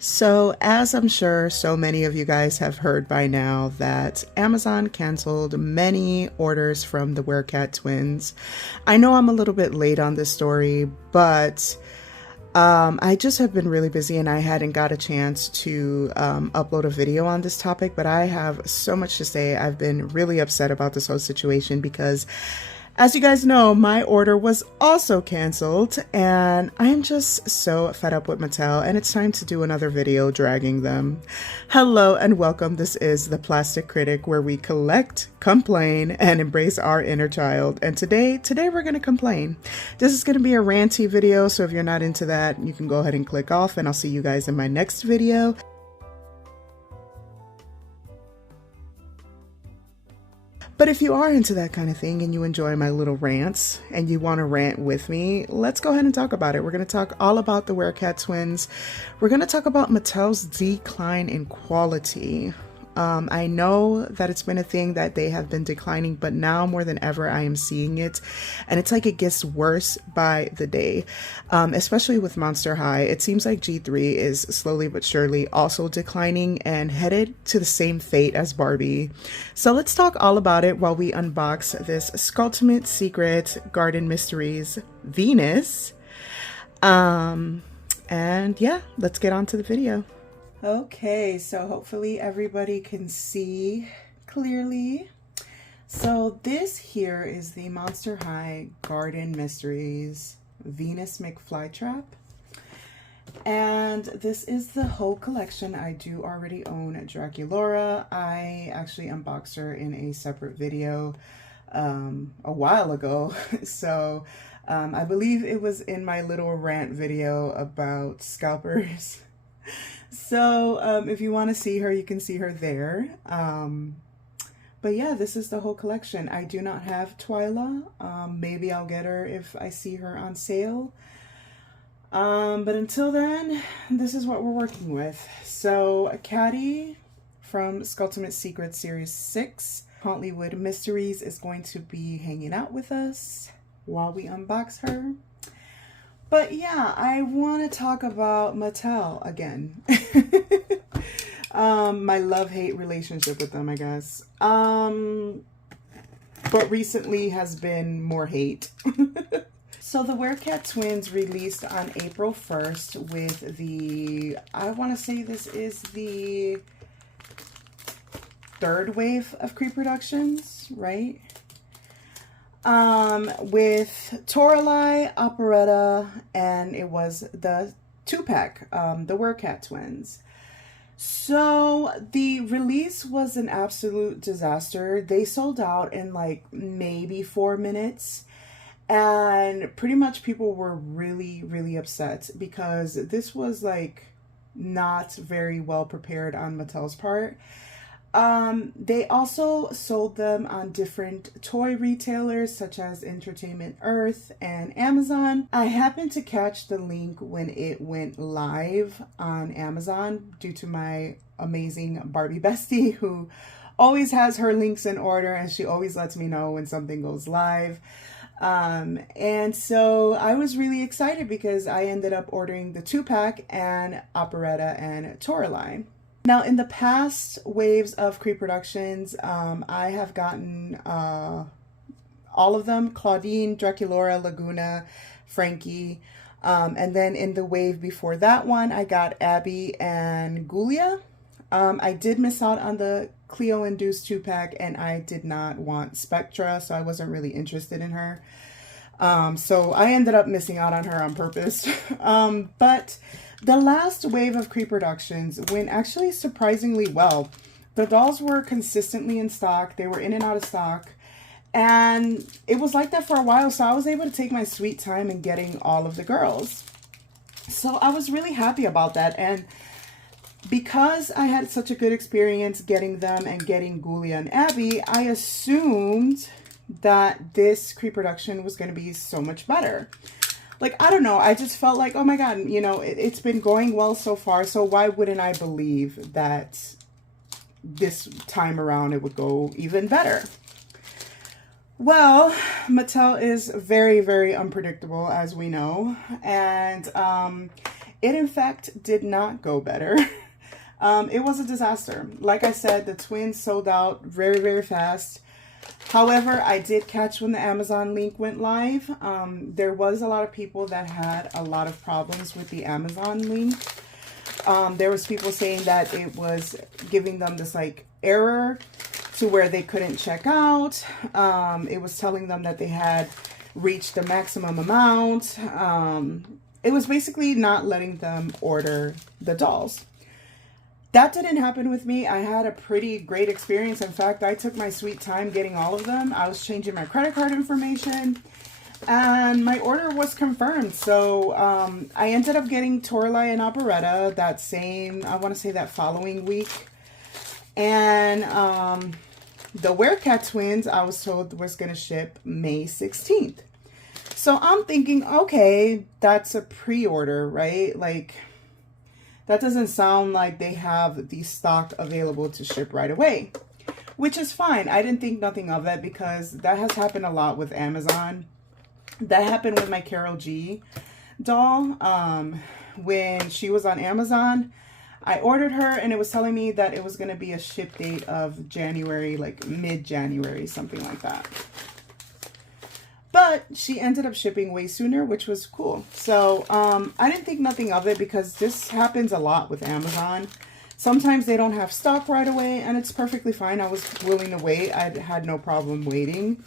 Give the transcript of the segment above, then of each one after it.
So, as I'm sure so many of you guys have heard by now, that Amazon canceled many orders from the Werecat Twins. I know I'm a little bit late on this story, but I just have been really busy and I hadn't got a chance to upload a video on this topic, but I have so much to say. I've been really upset about this whole situation because, as you guys know, my order was also canceled and I'm just so fed up with Mattel and it's time to do another video dragging them. Hello and welcome. This is the Plastic Critic, where we collect, complain, and embrace our inner child. And today we're going to complain. This is going to be a ranty video, so if you're not into that, you can go ahead and click off and I'll see you guys in my next video. But if you are into that kind of thing and you enjoy my little rants and you want to rant with me, let's go ahead and talk about it. We're going to talk all about the Werecat Twins. We're going to talk about Mattel's decline in quality. I know that it's been a thing that they have been declining, but now more than ever, I am seeing it. And it's like it gets worse by the day, especially with Monster High. It seems like G3 is slowly but surely also declining and headed to the same fate as Barbie. So let's talk all about it while we unbox this Skulltimate Secret Garden Mysteries Venus. And yeah, let's get on to the video. Okay, so hopefully everybody can see clearly. So this here is the Monster High Garden Mysteries Venus McFlytrap. And this is the whole collection. I do already own Draculaura. I actually unboxed her in a separate video a while ago. So I believe it was in my little rant video about scalpers. So if you want to see her, you can see her there. But yeah, this is the whole collection. I do not have Twyla. Maybe I'll get her if I see her on sale. But until then, this is what we're working with. So Caddy from Skulltimate Secret Series 6, Hollywood Mysteries, is going to be hanging out with us while we unbox her. But yeah, I want to talk about Mattel again. My love-hate relationship with them, I guess. But recently has been more hate. So the Werecat Twins released on April 1st with the, I want to say this is the third wave of Creeproductions, right? With Toralei, Operetta, and it was the 2-pack, the Werecat Twins. So the release was an absolute disaster. They sold out in like maybe 4 minutes, and pretty much people were really, really upset because this was like not very well prepared on Mattel's part. They also sold them on different toy retailers such as Entertainment Earth and Amazon. I happened to catch the link when it went live on Amazon due to my amazing Barbie bestie who always has her links in order and she always lets me know when something goes live. And so I was really excited because I ended up ordering the 2-pack and Operetta and Toralei. Now, in the past waves of Creeproductions, I have gotten all of them: Claudine, Draculaura, Laguna, Frankie. And then in the wave before that one, I got Abby and Gulia. I did miss out on the Cleo-induced 2-pack, and I did not want Spectra, so I wasn't really interested in her. So I ended up missing out on her on purpose. But the last wave of Creeproductions went actually surprisingly well. The dolls were consistently in stock. They were in and out of stock. And it was like that for a while, so I was able to take my sweet time in getting all of the girls. So I was really happy about that. And because I had such a good experience getting them and getting Gulia and Abby, I assumed that this Creeproduction was going to be so much better. Like, I don't know, I just felt like, oh my god, you know, it's been going well so far, so why wouldn't I believe that this time around it would go even better? Well, Mattel is very, very unpredictable, as we know, and It in fact did not go better. It was a disaster. Like I said, the twins sold out very, very fast. However, I did catch when the Amazon link went live. There was a lot of people that had a lot of problems with the Amazon link. There was people saying that it was giving them this like error to where they couldn't check out. It was telling them that they had reached the maximum amount. It was basically not letting them order the dolls. That didn't happen with me. I had a pretty great experience. In fact, I took my sweet time getting all of them. I was changing my credit card information and my order was confirmed. So I ended up getting Toralei and Operetta that same, I want to say that following week. And the Werecat Twins, I was told was going to ship May 16th. So I'm thinking, okay, that's a pre-order, right? Like, that doesn't sound like they have the stock available to ship right away, which is fine. I didn't think nothing of it because that has happened a lot with Amazon. That happened with my Carol G doll. When she was on Amazon, I ordered her and it was telling me that it was going to be a ship date of January, like mid-January, something like that. But she ended up shipping way sooner, which was cool. So I didn't think nothing of it because this happens a lot with Amazon. Sometimes they don't have stock right away and it's perfectly fine. I was willing to wait. I had no problem waiting.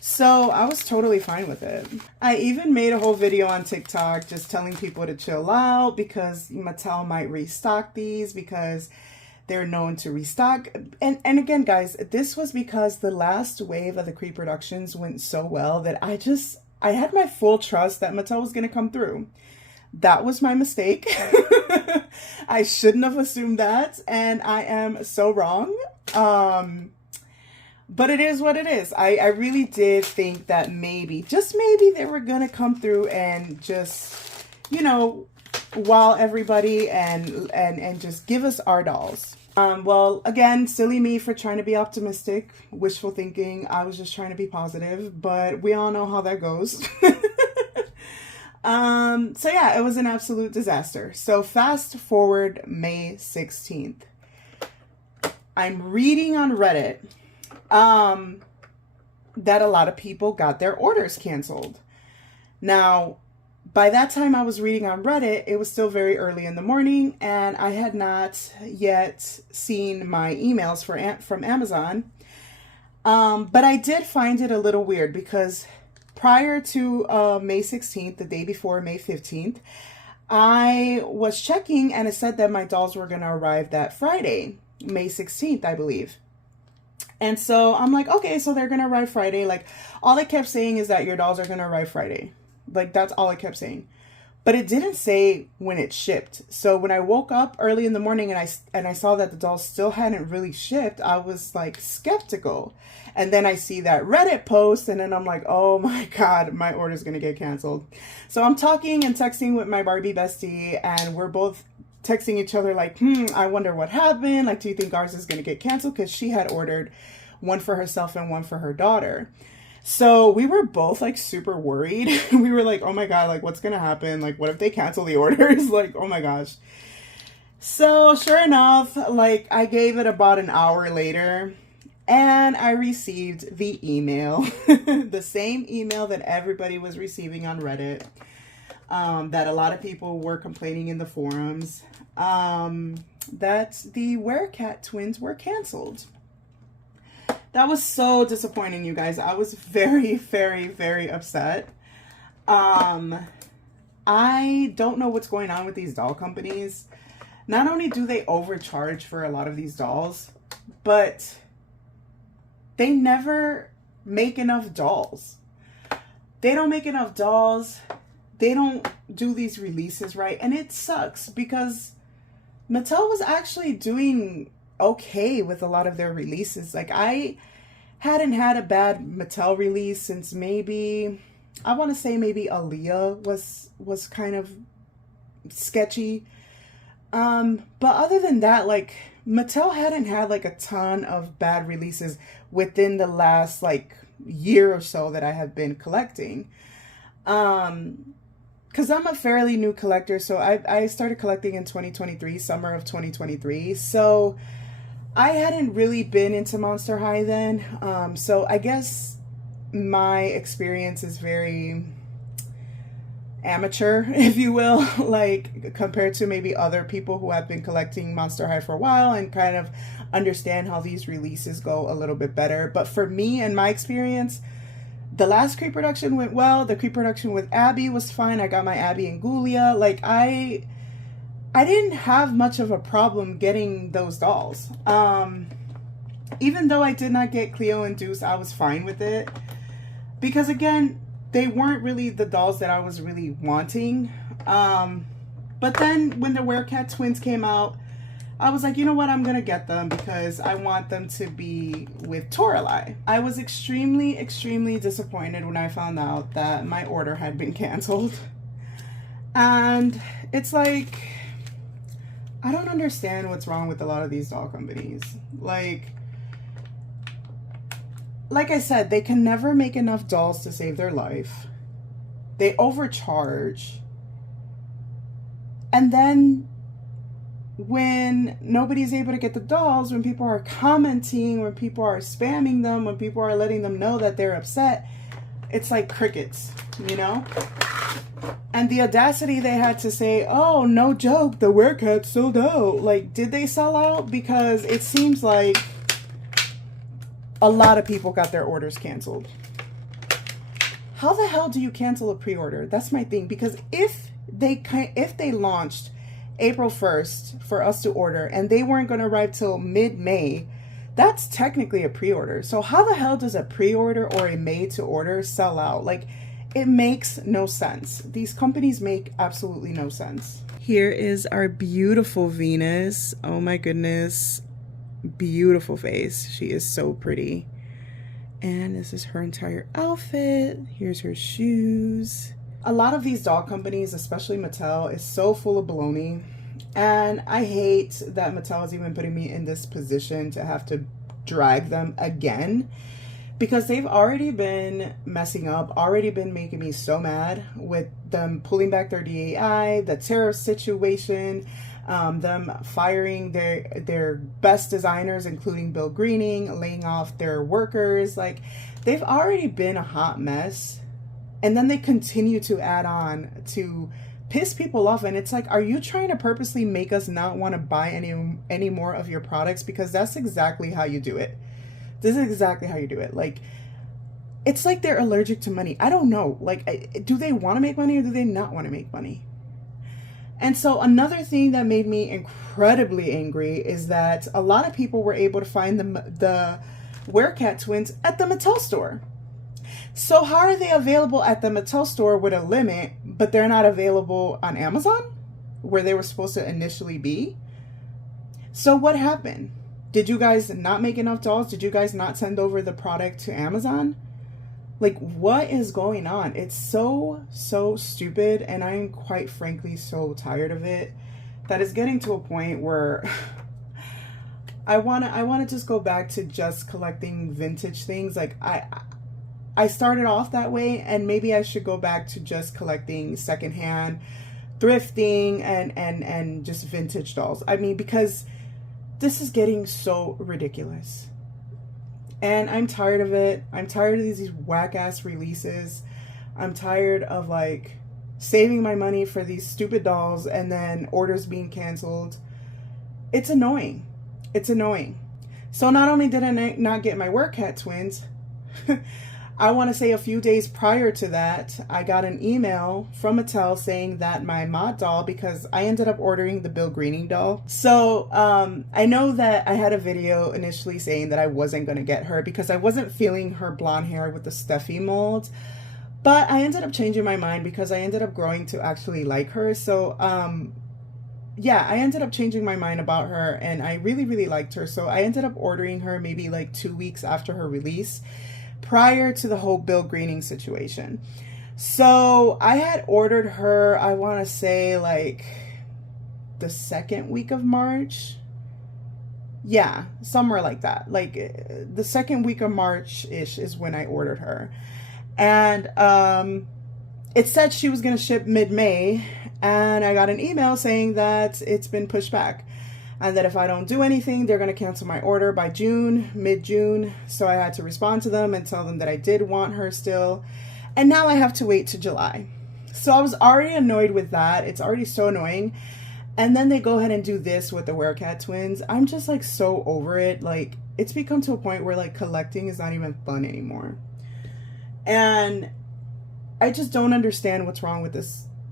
So I was totally fine with it. I even made a whole video on TikTok just telling people to chill out because Mattel might restock these because they're known to restock. And again, guys, this was because the last wave of the Creeproductions went so well that I had my full trust that Mattel was going to come through. That was my mistake. I shouldn't have assumed that. And I am so wrong. But it is what it is. I really did think that maybe, just maybe, they were going to come through and just, you know, wow everybody and just give us our dolls. Well, again, silly me for trying to be optimistic, wishful thinking. I was just trying to be positive, but we all know how that goes. So yeah, it was an absolute disaster. So fast forward May 16th. I'm reading on Reddit that a lot of people got their orders canceled. Now, by that time I was reading on Reddit, it was still very early in the morning and I had not yet seen my emails from Amazon. But I did find it a little weird because prior to May 16th, the day before May 15th, I was checking and it said that my dolls were going to arrive that Friday, May 16th, I believe. And so I'm like, okay, so they're going to arrive Friday. Like, all it kept saying is that your dolls are going to arrive Friday. Like, that's all it kept saying. But it didn't say when it shipped. So when I woke up early in the morning and I saw that the dolls still hadn't really shipped, I was like skeptical. And then I see that Reddit post and then I'm like, oh my God, my order's going to get canceled. So I'm talking and texting with my Barbie bestie and we're both texting each other like, I wonder what happened. Like, do you think ours is going to get canceled? Because she had ordered one for herself and one for her daughter. So we were both like super worried. We were like, oh my God, like what's going to happen? Like, what if they cancel the orders? Like, oh my gosh. So sure enough, like I gave it about an hour later and I received the email, the same email that everybody was receiving on Reddit, that a lot of people were complaining in the forums, that the Werecat Twins were canceled. That was so disappointing, you guys. I was very, very, very upset. I don't know what's going on with these doll companies. Not only do they overcharge for a lot of these dolls, but they never make enough dolls. They don't make enough dolls. They don't do these releases right. And it sucks because Mattel was actually doing okay with a lot of their releases. Like, I hadn't had a bad Mattel release since maybe, I want to say maybe Aaliyah was kind of sketchy. But other than that, like, Mattel hadn't had like a ton of bad releases within the last like year or so that I have been collecting. Because because I'm a fairly new collector, so I started collecting in 2023, summer of 2023. So I hadn't really been into Monster High then. So I guess my experience is very amateur, if you will, like compared to maybe other people who have been collecting Monster High for a while and kind of understand how these releases go a little bit better. But for me and my experience, the last Creeproduction went well. The Creeproduction with Abby was fine. I got my Abby and Ghoulia. Like I didn't have much of a problem getting those dolls. Even though I did not get Cleo and Deuce, I was fine with it. Because again, they weren't really the dolls that I was really wanting. But then when the Werecat Twins came out, I was like, you know what, I'm going to get them because I want them to be with Toralei. I was extremely, extremely disappointed when I found out that my order had been canceled. And it's like, I don't understand what's wrong with a lot of these doll companies. Like I said, they can never make enough dolls to save their life. They overcharge. And then when nobody's able to get the dolls, when people are commenting, when people are spamming them, when people are letting them know that they're upset, it's like crickets, you know? And the audacity they had to say, oh, no joke, the Werecat sold out. Like, did they sell out? Because it seems like a lot of people got their orders canceled. How the hell do you cancel a pre-order? That's my thing. Because if they launched April 1st for us to order and they weren't going to arrive till mid-May, that's technically a pre-order. So how the hell does a pre-order or a made-to-order sell out? Like, it makes no sense. These companies make absolutely no sense. Here is our beautiful Venus. Oh my goodness. Beautiful face. She is so pretty. And this is her entire outfit. Here's her shoes. A lot of these doll companies, especially Mattel, is so full of baloney. And I hate that Mattel is even putting me in this position to have to drag them again. Because they've already been messing up, already been making me so mad with them pulling back their DAI, the tariff situation, them firing their best designers, including Bill Greening, laying off their workers. Like, they've already been a hot mess. And then they continue to add on to piss people off. And it's like, are you trying to purposely make us not want to buy any more of your products? Because that's exactly how you do it. This is exactly how you do it. Like, it's like they're allergic to money. I don't know. Like, do they want to make money or do they not want to make money? And so another thing that made me incredibly angry is that a lot of people were able to find the Werecat Twins at the Mattel store. So how are they available at the Mattel store with a limit, but they're not available on Amazon, where they were supposed to initially be? So what happened? Did you guys not make enough dolls? Did you guys not send over the product to Amazon? Like, what is going on? It's so stupid, and I'm quite frankly so tired of it that it's getting to a point where I wanna just go back to just collecting vintage things. Like, I started off that way, and maybe I should go back to just collecting secondhand, thrifting, and just vintage dolls. I mean, because this is getting so ridiculous. And I'm tired of it. I'm tired of these whack-ass releases. I'm tired of, like, saving my money for these stupid dolls and then orders being canceled. It's annoying. It's annoying. So not only did I not get my Werecat Twins, I want to say a few days prior to that, I got an email from Mattel saying that my mod doll, because I ended up ordering the Bill Greening doll. So I know that I had a video initially saying that I wasn't going to get her because I wasn't feeling her blonde hair with the Steffi mold. But I ended up changing my mind because I ended up growing to actually like her. So yeah, I ended up changing my mind about her and I really liked her. So I ended up ordering her maybe like 2 weeks after her release, prior to the whole Bill Greening situation. So I had ordered her, I want to say like the second week of March. Yeah, somewhere like that. Like the second week of March-ish is when I ordered her. And It said she was going to ship mid-May, and I got an email saying that it's been pushed back and that if I don't do anything, they're going to cancel my order by June, mid-June. So I had to respond to them and tell them that I did want her still. And now I have to wait to July. So I was already annoyed with that. It's already so annoying. And then they go ahead and do this with the Werecat Twins. I'm just like so over it. Like, it's become to a point where like collecting is not even fun anymore. And I just don't understand what's wrong with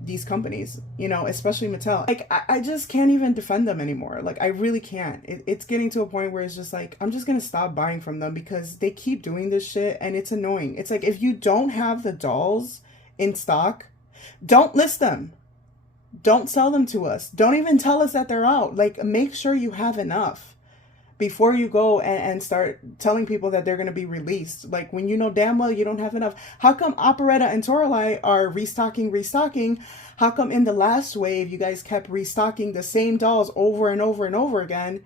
these companies, you know, especially Mattel. Like, I just can't even defend them anymore. Like, I really can't. It's getting to a point where it's just like, I'm just going to stop buying from them because they keep doing this shit and it's annoying. It's like, if you don't have the dolls in stock, don't list them. Don't sell them to us. Don't even tell us that they're out. Like, make sure you have enough before you go and start telling people that they're going to be released. Like, when you know damn well you don't have enough. How come Operetta and Toralei are restocking? How come in the last wave you guys kept restocking the same dolls over and over and over again?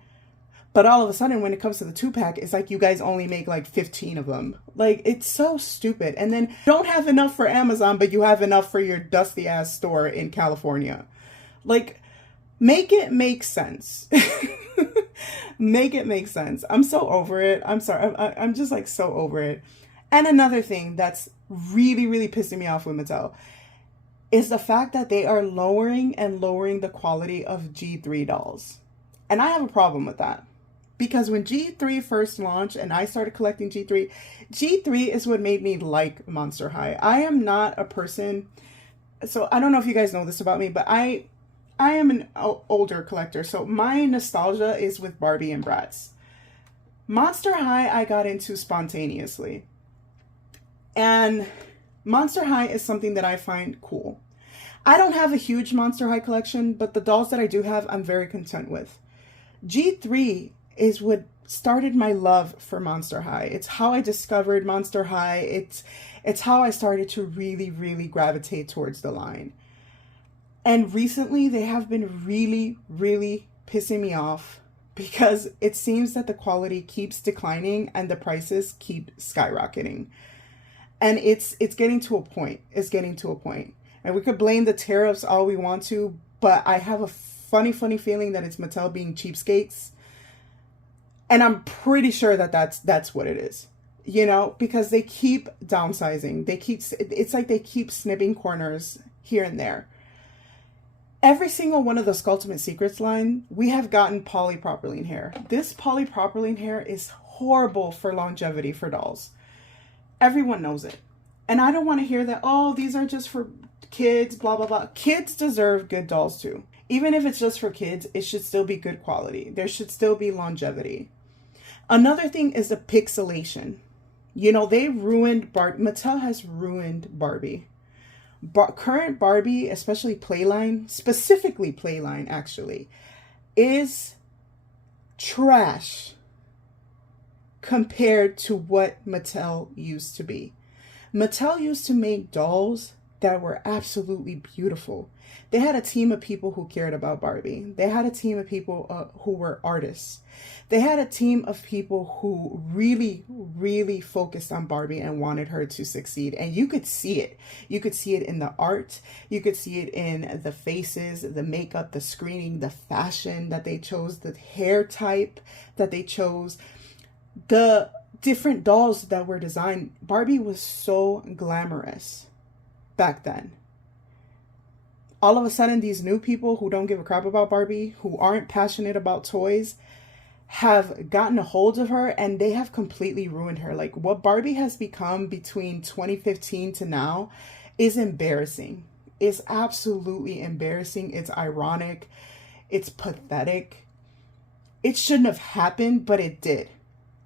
But all of a sudden, when it comes to the 2-pack, it's like you guys only make like 15 of them. Like, it's so stupid. And then don't have enough for Amazon, but you have enough for your dusty ass store in California. Like, make it make sense. Make it make sense. I'm so over it. I'm sorry. I'm just like so over it. And another thing that's really, really pissing me off with Mattel is the fact that they are lowering the quality of G3 dolls. And I have a problem with that. Because when G3 first launched and I started collecting G3 is what made me like Monster High. I am not a person, so I don't know if you guys know this about me, but I am an older collector, so my nostalgia is with Barbie and Bratz. Monster High I got into spontaneously. And Monster High is something that I find cool. I don't have a huge Monster High collection, but the dolls that I do have, I'm very content with. G3 is what started my love for Monster High. It's how I discovered Monster High. It's how I started to really, really gravitate towards the line. And recently they have been really, really pissing me off because it seems that the quality keeps declining and the prices keep skyrocketing. And it's getting to a point. It's getting to a point. And we could blame the tariffs all we want to, but I have a funny feeling that it's Mattel being cheapskates. And I'm pretty sure that that's what it is. You know, because they keep downsizing. It's like they keep snipping corners here and there. Every single one of the Sculptimate Secrets line, we have gotten polypropylene hair. This polypropylene hair is horrible for longevity for dolls. Everyone knows it. And I don't want to hear that, oh, these are just for kids, blah, blah, blah. Kids deserve good dolls too. Even if it's just for kids, it should still be good quality. There should still be longevity. Another thing is the pixelation. You know, they ruined Mattel has ruined Barbie. Current Barbie, especially Playline, specifically Playline actually, is trash compared to what Mattel used to be. Mattel used to make dolls that were absolutely beautiful. They had a team of people who cared about Barbie. They had a team of people who were artists. They had a team of people who really, really focused on Barbie and wanted her to succeed. And you could see it. You could see it in the art. You could see it in the faces, the makeup, the screening, the fashion that they chose, the hair type that they chose, the different dolls that were designed. Barbie was so glamorous back then. All of a sudden, these new people who don't give a crap about Barbie, who aren't passionate about toys, have gotten a hold of her and they have completely ruined her. Like, what Barbie has become between 2015 to now is embarrassing. It's absolutely embarrassing. It's ironic. It's pathetic. It shouldn't have happened, but it did.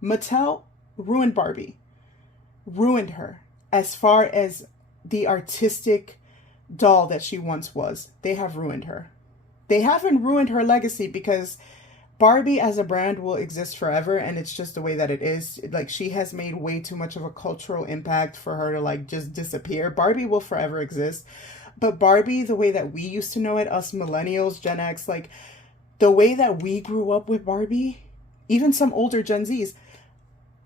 Mattel ruined Barbie. Ruined her as far as the artistic doll that she once was. They have ruined her. They haven't ruined her legacy because Barbie as a brand will exist forever, and it's just the way that it is. Like, she has made way too much of a cultural impact for her to like just disappear. Barbie will forever exist. But Barbie, the way that we used to know it, us millennials, Gen X, like the way that we grew up with Barbie, even some older Gen Zs,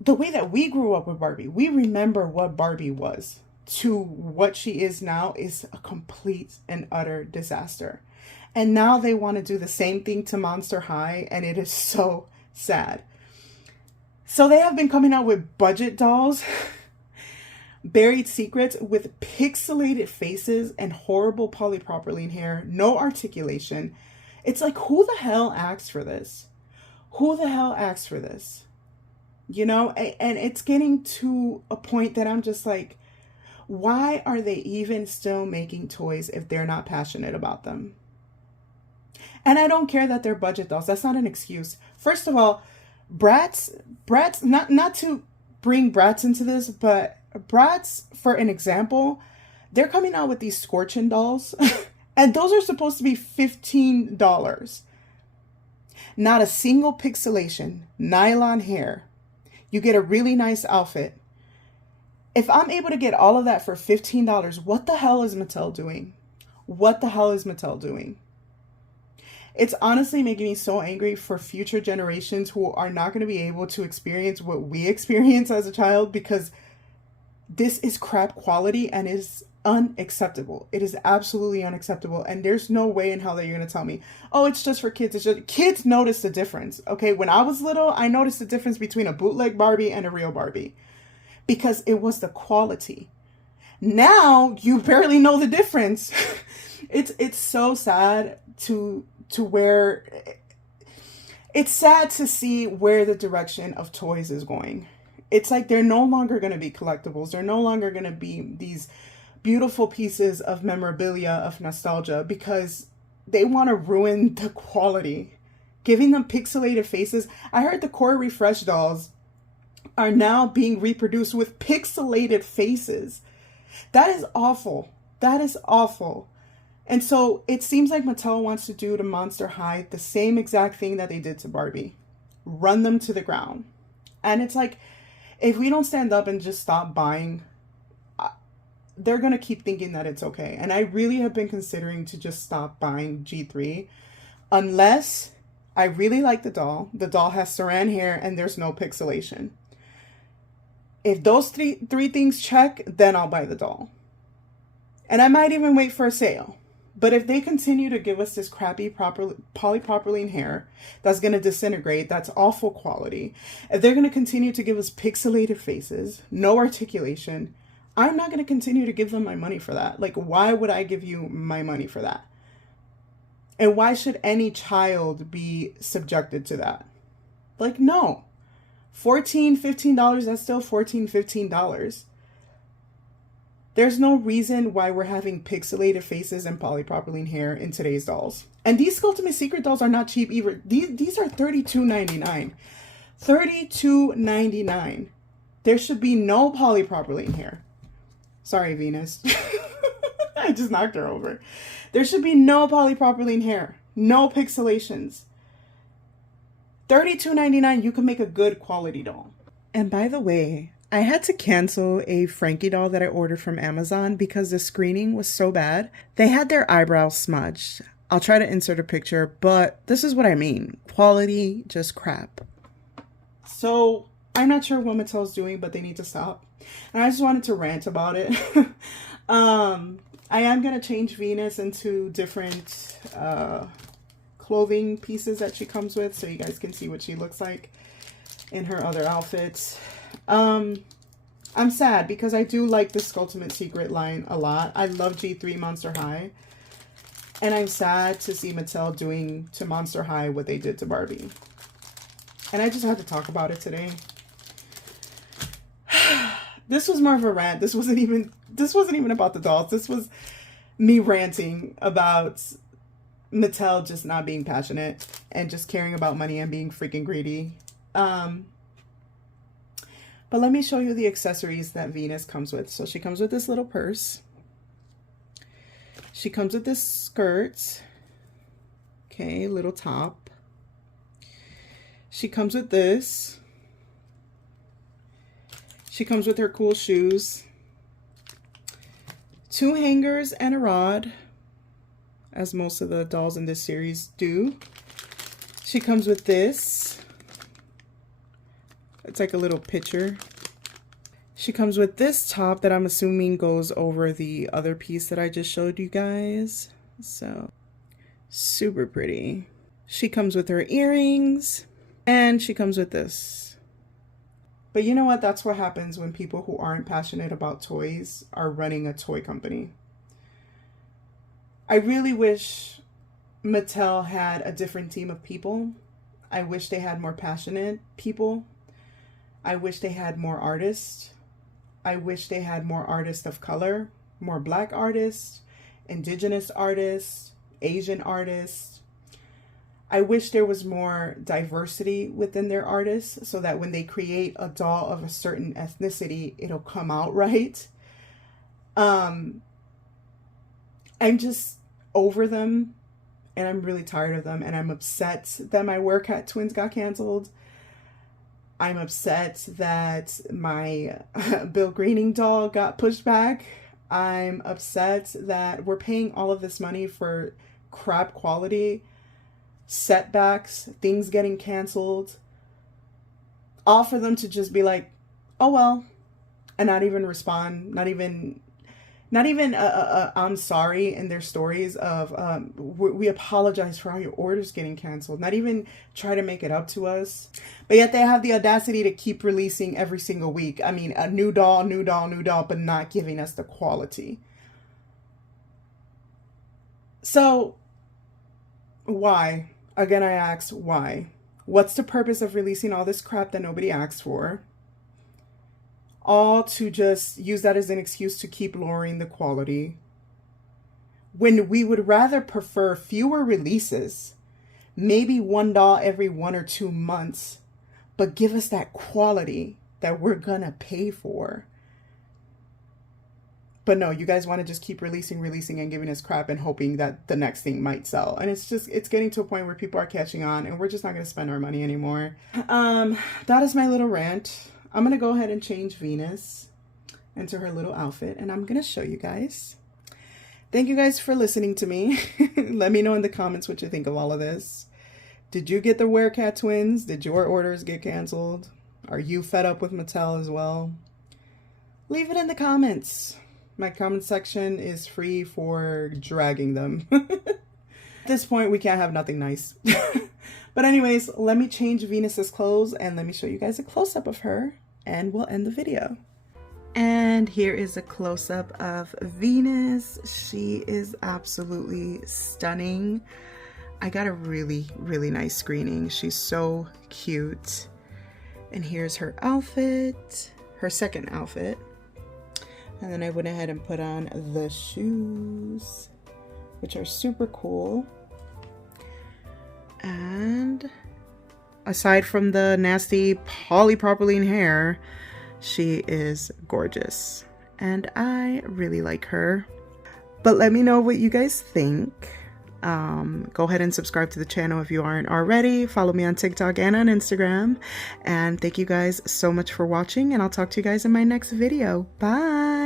the way that we grew up with Barbie, we remember what Barbie was. to what she is now is a complete and utter disaster. And now they want to do the same thing to Monster High, and it is so sad. So they have been coming out with budget dolls, buried secrets with pixelated faces and horrible polypropylene hair, no articulation. It's like, who the hell asked for this? Who the hell asked for this? You know, and it's getting to a point that I'm just like, why are they even still making toys if they're not passionate about them? And I don't care that they're budget dolls. That's not an excuse. First of all, Bratz, not to bring Bratz into this, but Bratz, for an example, they're coming out with these Scorchin dolls, and those are supposed to be $15. Not a single pixelation, nylon hair. You get a really nice outfit. If I'm able to get all of that for $15, what the hell is Mattel doing? What the hell is Mattel doing? It's honestly making me so angry for future generations who are not going to be able to experience what we experienced as a child, because this is crap quality and is unacceptable. It is absolutely unacceptable. And there's no way in hell that you're going to tell me, oh, it's just for kids. It's just, kids notice the difference. Okay. When I was little, I noticed the difference between a bootleg Barbie and a real Barbie, because it was the quality. Now you barely know the difference. It's so sad to where it's sad to see where the direction of toys is going. It's like they're no longer going to be collectibles. They're no longer going to be these beautiful pieces of memorabilia, of nostalgia, because they want to ruin the quality, giving them pixelated faces. I heard the Core Refresh dolls are now being reproduced with pixelated faces. That is awful. That is awful. And so it seems like Mattel wants to do to Monster High the same exact thing that they did to Barbie. Run them to the ground. And it's like, if we don't stand up and just stop buying, they're going to keep thinking that it's okay. And I really have been considering to just stop buying G3, unless I really like the doll. The doll has saran hair and there's no pixelation. If those three things check, then I'll buy the doll. And I might even wait for a sale. But if they continue to give us this crappy polypropylene hair that's going to disintegrate, that's awful quality, if they're going to continue to give us pixelated faces, no articulation, I'm not going to continue to give them my money for that. Like, why would I give you my money for that? And why should any child be subjected to that? Like, no. $14, $15, that's still $14, $15. There's no reason why we're having pixelated faces and polypropylene hair in today's dolls. And these Ultimate Secret dolls are not cheap either. These are $32.99. $32.99. There should be no polypropylene hair. Sorry, Venus. I just knocked her over. There should be no polypropylene hair. No pixelations. $32.99, you can make a good quality doll. And by the way, I had to cancel a Frankie doll that I ordered from Amazon because the screening was so bad. They had their eyebrows smudged. I'll try to insert a picture, but this is what I mean. Quality, just crap. So I'm not sure what Mattel's doing, but they need to stop. And I just wanted to rant about it. I am going to change Venus into different clothing pieces that she comes with, so you guys can see what she looks like in her other outfits. I'm sad because I do like this Ultimate Secret line a lot. I love G3 Monster High. And I'm sad to see Mattel doing to Monster High what they did to Barbie. And I just had to talk about it today. This was more of a rant. This wasn't even about the dolls. This was me ranting about Mattel just not being passionate and just caring about money and being freaking greedy. But let me show you the accessories that Venus comes with. So she comes with this little purse. She comes with this skirt. Okay, little top. She comes with this. She comes with her cool shoes. 2 hangers and a rod, as most of the dolls in this series do. She comes with this. It's like a little pitcher. She comes with this top that I'm assuming goes over the other piece that I just showed you guys. So, super pretty. She comes with her earrings, and she comes with this. But you know what? That's what happens when people who aren't passionate about toys are running a toy company. I really wish Mattel had a different team of people. I wish they had more passionate people. I wish they had more artists. I wish they had more artists of color, more Black artists, Indigenous artists, Asian artists. I wish there was more diversity within their artists so that when they create a doll of a certain ethnicity, it'll come out right. I'm just over them, and I'm really tired of them, and I'm upset that my Werecat Twins got canceled. I'm upset that my Bill Greening doll got pushed back. I'm upset that we're paying all of this money for crap quality, setbacks, things getting canceled, all for them to just be like, oh well, and not even respond, not even I'm sorry in their stories of we apologize for all your orders getting canceled, not even try to make it up to us. But yet they have the audacity to keep releasing every single week. I mean, a new doll, but not giving us the quality. So why? Again, I ask why? What's the purpose of releasing all this crap that nobody asked for? All to just use that as an excuse to keep lowering the quality, when we would rather prefer fewer releases, maybe one doll every 1 or 2 months, but give us that quality that we're gonna pay for. But no, you guys want to just keep releasing and giving us crap and hoping that the next thing might sell. And it's getting to a point where people are catching on, and we're just not going to spend our money anymore. That is my little rant. I'm going to go ahead and change Venus into her little outfit, and I'm going to show you guys. Thank you guys for listening to me. Let me know in the comments what you think of all of this. Did you get the Werecat Twins? Did your orders get canceled? Are you fed up with Mattel as well? Leave it in the comments. My comment section is free for dragging them. At this point, we can't have nothing nice. But anyways, let me change Venus's clothes and let me show you guys a close-up of her, and we'll end the video. And here is a close-up of Venus. She is absolutely stunning. I got a really, really nice screening. She's so cute. And here's her outfit, her second outfit. And then I went ahead and put on the shoes, which are super cool. And aside from the nasty polypropylene hair, she is gorgeous. And I really like her. But let me know what you guys think. Go ahead and subscribe to the channel if you aren't already. Follow me on TikTok and on Instagram. And thank you guys so much for watching, and I'll talk to you guys in my next video. Bye!